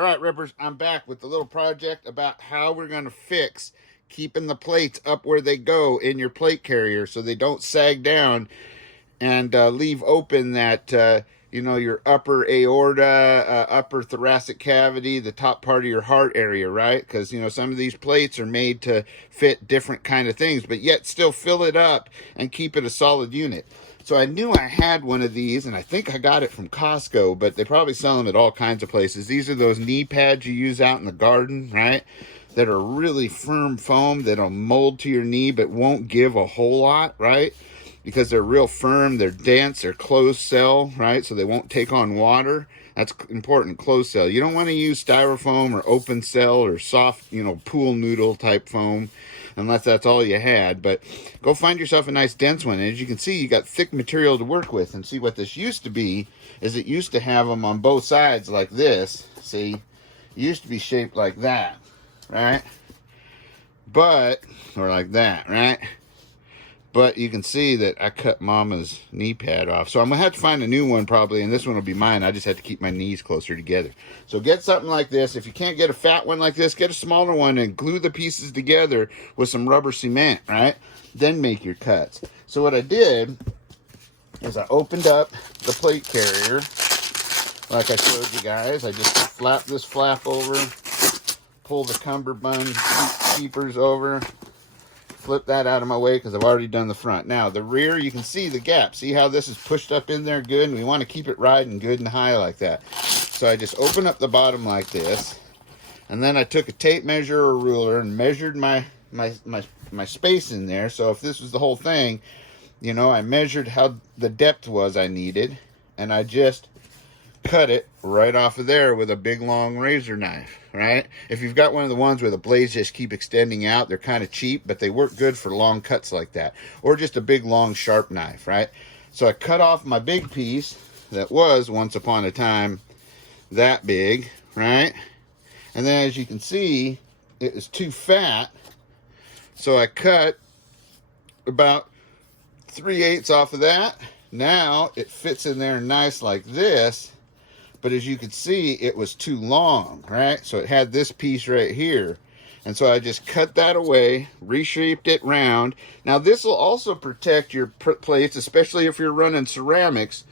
All right, Rippers, I'm back with the little project about how we're going to fix keeping the plates up where they go in your plate carrier so they don't sag down and leave open that, your upper aorta, upper thoracic cavity, the top part of your heart area, right? Because, some of these plates are made to fit different kind of things, but yet still fill it up and keep it a solid unit. So I knew I had one of these, and I think I got it from Costco, but they probably sell them at all kinds of places. These are those knee pads you use out in the garden, right? That are really firm foam that'll mold to your knee but won't give a whole lot, right? Because they're real firm, they're dense, they're closed cell, right? So they won't take on water. That's important, closed cell. You don't want to use styrofoam or open cell or soft, pool noodle type foam, unless that's all you had. But go find yourself a nice dense one. And as you can see, you got thick material to work with. And see, what this used to be is it used to have them on both sides like this. See, it used to be shaped like that, right? Or like that, right? But you can see that I cut Mama's knee pad off. So I'm going to have to find a new one probably, and this one will be mine. I just have to keep my knees closer together. So get something like this. If you can't get a fat one like this, get a smaller one and glue the pieces together with some rubber cement, right? Then make your cuts. So what I did is I opened up the plate carrier like I showed you guys. I just flap this flap over, pull the cummerbund keepers over, flip that out of my way because I've already done the front. Now the rear, you can see the gap. See how this is pushed up in there good? And we want to keep it riding good and high like that. So I just open up the bottom like this, and then I took a tape measure or ruler and measured my space in there. So if this was the whole thing, I measured how the depth was I needed, and I just cut it right off of there with a big long razor knife, right? If you've got one of the ones where the blades just keep extending out, they're kind of cheap, but they work good for long cuts like that. Or just a big long sharp knife, right? So I cut off my big piece that was once upon a time that big, right? And then as you can see, it was too fat, so I cut about 3/8 off of that. Now it fits in there nice like this. But as you can see, it was too long, right? So it had this piece right here. And so I just cut that away, reshaped it round. Now this will also protect your plates, especially if you're running ceramics,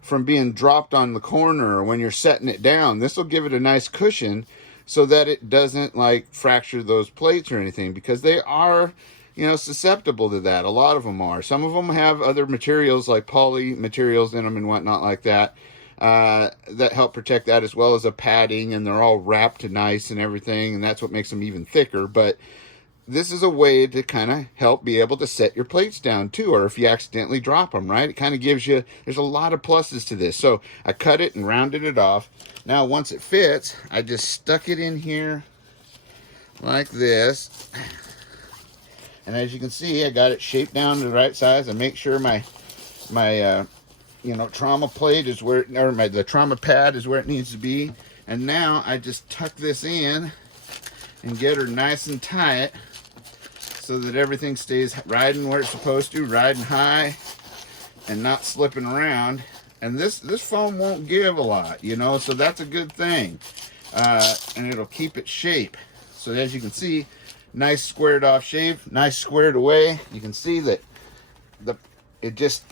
from being dropped on the corner or when you're setting it down. This will give it a nice cushion so that it doesn't like fracture those plates or anything, because they are, susceptible to that. A lot of them are. Some of them have other materials like poly materials in them and whatnot like that. That help protect that, as well as a padding, and they're all wrapped nice and everything, and that's what makes them even thicker. But this is a way to kind of help be able to set your plates down too, or if you accidentally drop them, right? It kind of gives you, there's a lot of pluses to this. So I cut it and rounded it off. Now once it fits, I just stuck it in here like this, and as you can see, I got it shaped down to the right size. I make sure my trauma plate is where, the trauma pad is where it needs to be. And now I just tuck this in and get her nice and tight so that everything stays riding where it's supposed to, riding high and not slipping around. And this foam won't give a lot, so that's a good thing. And it'll keep its shape. So as you can see, nice squared off shape, nice squared away. You can see that it just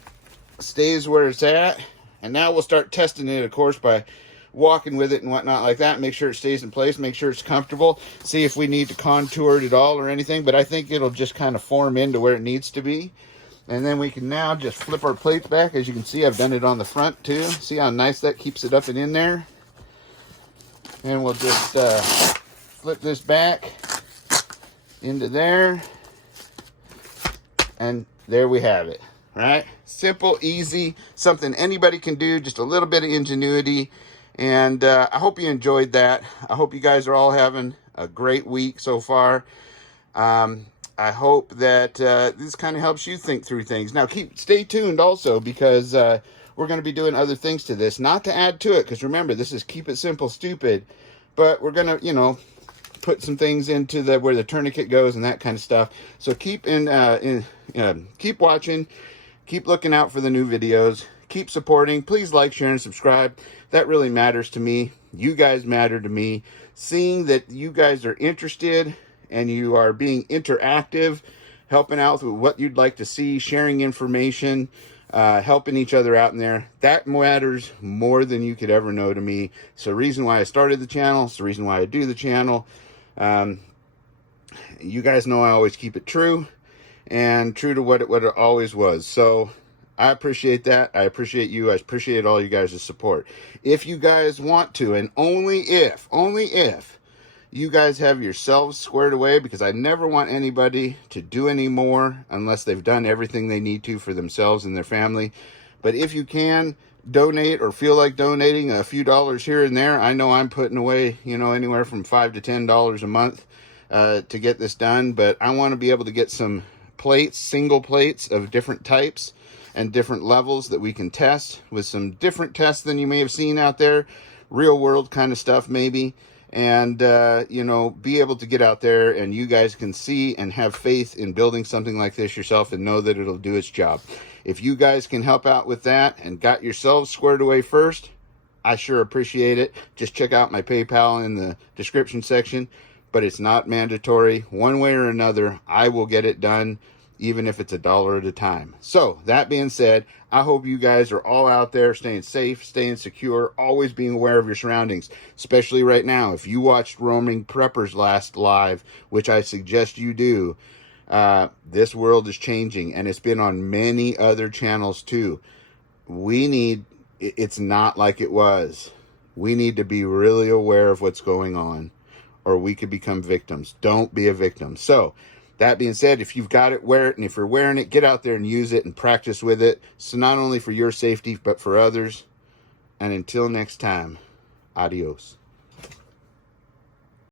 stays where it's at. And now we'll start testing it, of course, by walking with it and whatnot like that. Make sure it stays in place, make sure it's comfortable, see if we need to contour it at all or anything. But I think it'll just kind of form into where it needs to be. And then we can now just flip our plates back. As you can see, I've done it on the front too. See how nice that keeps it up and in there. And we'll just flip this back into there, and there we have it. Right? Simple, easy, something anybody can do, just a little bit of ingenuity. And I hope you enjoyed that. I hope you guys are all having a great week so far. I hope that this kind of helps you think through things. Now stay tuned also, because we're going to be doing other things to this, not to add to it, because remember, this is keep it simple, stupid. But we're going to, put some things into where the tourniquet goes and that kind of stuff. So keep watching. Keep looking out for the new videos. keep supporting. Please like, share, and subscribe. That really matters to me. You guys matter to me. Seeing that you guys are interested and you are being interactive, helping out with what you'd like to see, sharing information, helping each other out in there, that matters more than you could ever know to me. It's the reason why I started the channel. It's the reason why I do the channel. You guys know I always keep it true and true to what it always was. So I appreciate that. I appreciate you. I appreciate all you guys' support. If you guys want to, and only if you guys have yourselves squared away, because I never want anybody to do any more unless they've done everything they need to for themselves and their family. But if you can donate or feel like donating a few dollars here and there, I know I'm putting away, anywhere from $5 to $10 a month to get this done. But I want to be able to get some plates, single plates of different types and different levels that we can test with some different tests than you may have seen out there, real world kind of stuff maybe. And, be able to get out there and you guys can see and have faith in building something like this yourself and know that it'll do its job. If you guys can help out with that and got yourselves squared away first, I sure appreciate it. Just check out my PayPal in the description section, but it's not mandatory. One way or another, I will get it done, even if it's $1 at a time. So that being said, I hope you guys are all out there staying safe, staying secure, always being aware of your surroundings, especially right now. If you watched Roaming Preppers last live, which I suggest you do, this world is changing, and it's been on many other channels too. It's not like it was. We need to be really aware of what's going on, or we could become victims. Don't be a victim. So that being said, if you've got it, wear it. And if you're wearing it, get out there and use it and practice with it. So not only for your safety, but for others. And until next time, adios.